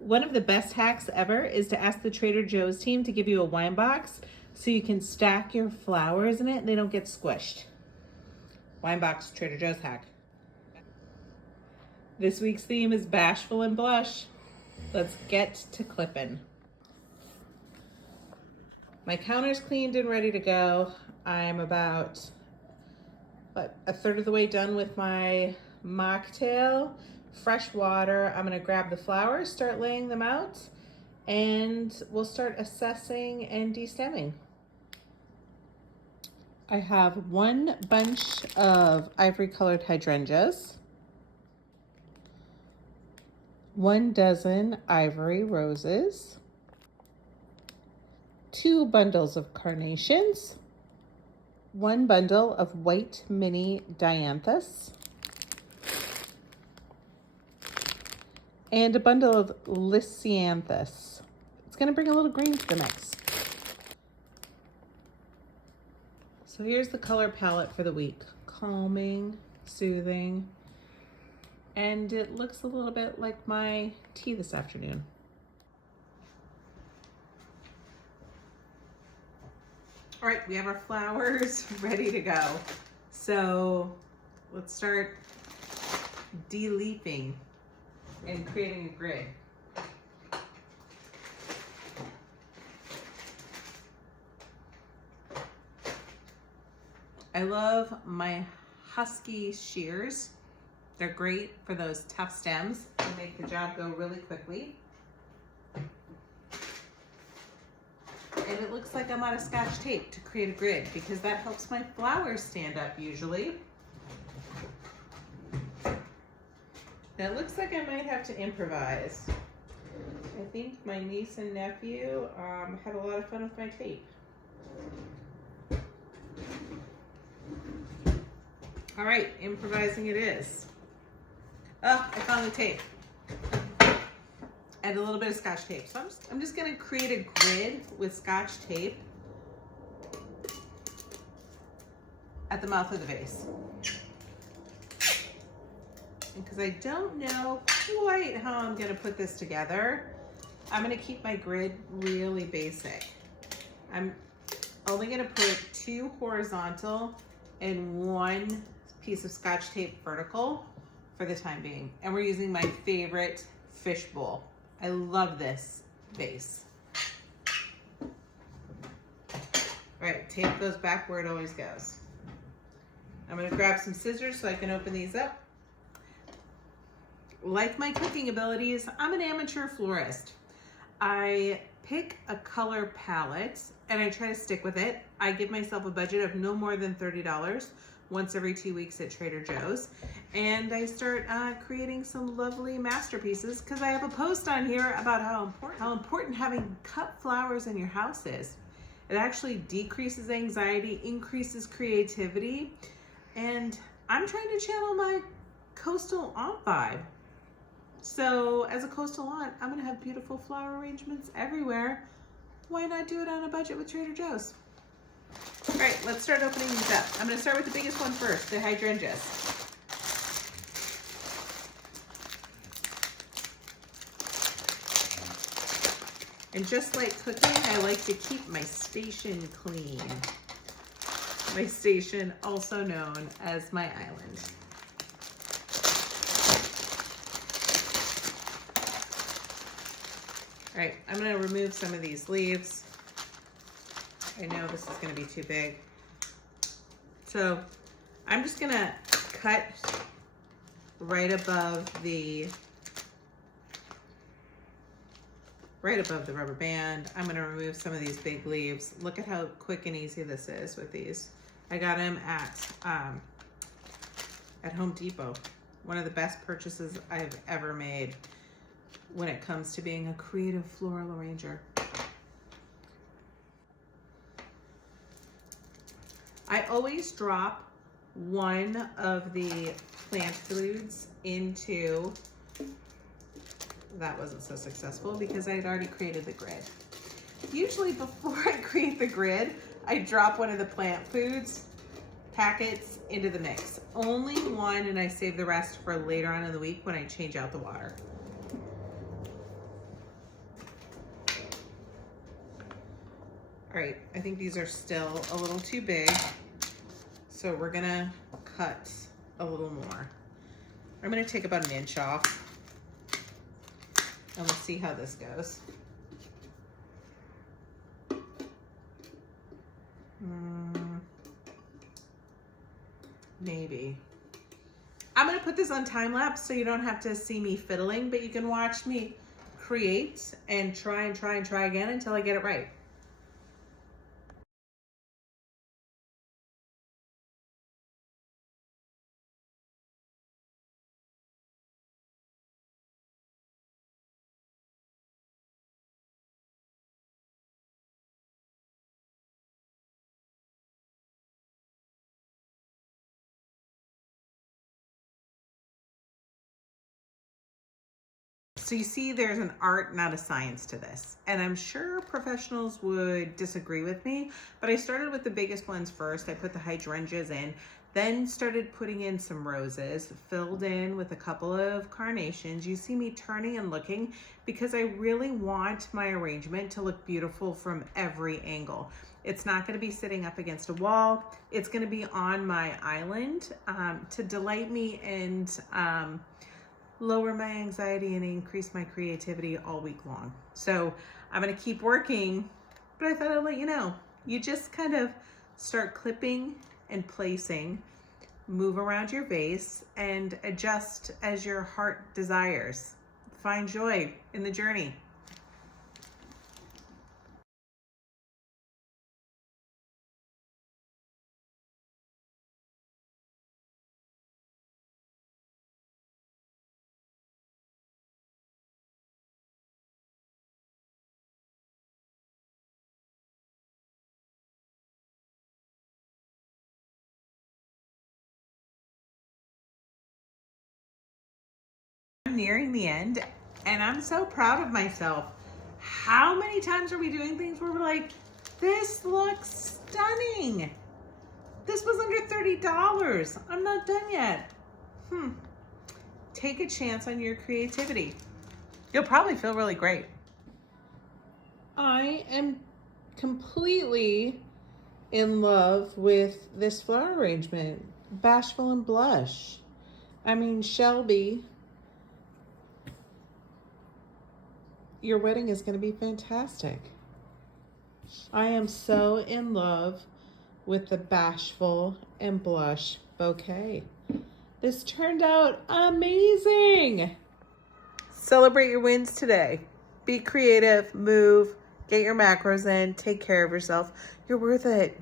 One of the best hacks ever is to ask the Trader Joe's team to give you a wine box so you can stack your flowers in it and they don't get squished. Wine box, Trader Joe's hack. This week's theme is bashful and blush. Let's get to clipping. My counter's cleaned and ready to go. I'm about a third of the way done with my mocktail. Fresh water. I'm gonna grab the flowers, start laying them out, and we'll start assessing and destemming. I have one bunch of ivory colored hydrangeas, 1 dozen ivory roses, 2 bundles of carnations, 1 bundle of white mini dianthus, and a bundle of lisianthus. It's gonna bring a little green to the mix. So here's the color palette for the week. Calming, soothing, and it looks a little bit like my tea this afternoon. All right, we have our flowers ready to go. So let's start de-leafing and creating a grid. I love my Husky shears. They're great for those tough stems. They make the job go really quickly. And it looks like I'm out of Scotch tape to create a grid because that helps my flowers stand up usually. Now it looks like I might have to improvise. I think my niece and nephew had a lot of fun with my tape. All right, improvising it is. Oh, I found the tape. And a little bit of Scotch tape. So I'm just gonna create a grid with Scotch tape at the mouth of the vase. Because I don't know quite how I'm gonna put this together, I'm gonna keep my grid really basic. I'm only gonna put 2 horizontal and 1 piece of Scotch tape vertical for the time being. And we're using my favorite fish bowl. I love this vase. All right, tape goes back where it always goes. I'm gonna grab some scissors so I can open these up. Like my cooking abilities, I'm an amateur florist. I pick a color palette and I try to stick with it. I give myself a budget of no more than $30 once every 2 weeks at Trader Joe's. And I start creating some lovely masterpieces because I have a post on here about how important having cut flowers in your house is. It actually decreases anxiety, increases creativity, and I'm trying to channel my coastal aunt vibe. So as a coastal aunt, I'm gonna have beautiful flower arrangements everywhere. Why not do it on a budget with Trader Joe's? All right, let's start opening these up. I'm gonna start with the biggest one first, the hydrangeas. And just like cooking, I like to keep my station clean. My station, also known as my island. All right, I'm gonna remove some of these leaves. I know this is gonna be too big. So I'm just gonna cut right above the rubber band. I'm gonna remove some of these big leaves. Look at how quick and easy this is with these. I got them at Home Depot. One of the best purchases I've ever made when it comes to being a creative floral arranger. I always drop one of the plant foods into, that wasn't so successful because I had already created the grid. Usually before I create the grid, I drop one of the plant foods packets into the mix. Only one, and I save the rest for later on in the week when I change out the water. All right, I think these are still a little too big. So we're gonna cut a little more. I'm gonna take about 1 inch off. And we'll see how this goes. Maybe. I'm gonna put this on time lapse so you don't have to see me fiddling, but you can watch me create and try again until I get it right. So you see there's an art, not a science to this. And I'm sure professionals would disagree with me, but I started with the biggest ones first. I put the hydrangeas in, then started putting in some roses, filled in with a couple of carnations. You see me turning and looking because I really want my arrangement to look beautiful from every angle. It's not going to be sitting up against a wall. It's going to be on my island to delight me and lower my anxiety and increase my creativity all week long. So I'm gonna keep working, but I thought I'd let you know. You just kind of start clipping and placing, move around your vase, and adjust as your heart desires. Find joy in the journey. I'm nearing the end and I'm so proud of myself. How many times are we doing things where we're like, this looks stunning. This was under $30. I'm not done yet. Take a chance on your creativity. You'll probably feel really great. I am completely in love with this flower arrangement. Bashful and Blush. I mean, Shelby, your wedding is going to be fantastic. I am so in love with the Bashful and Blush bouquet. This turned out amazing. Celebrate your wins today. Be creative, move, get your macros in, take care of yourself. You're worth it.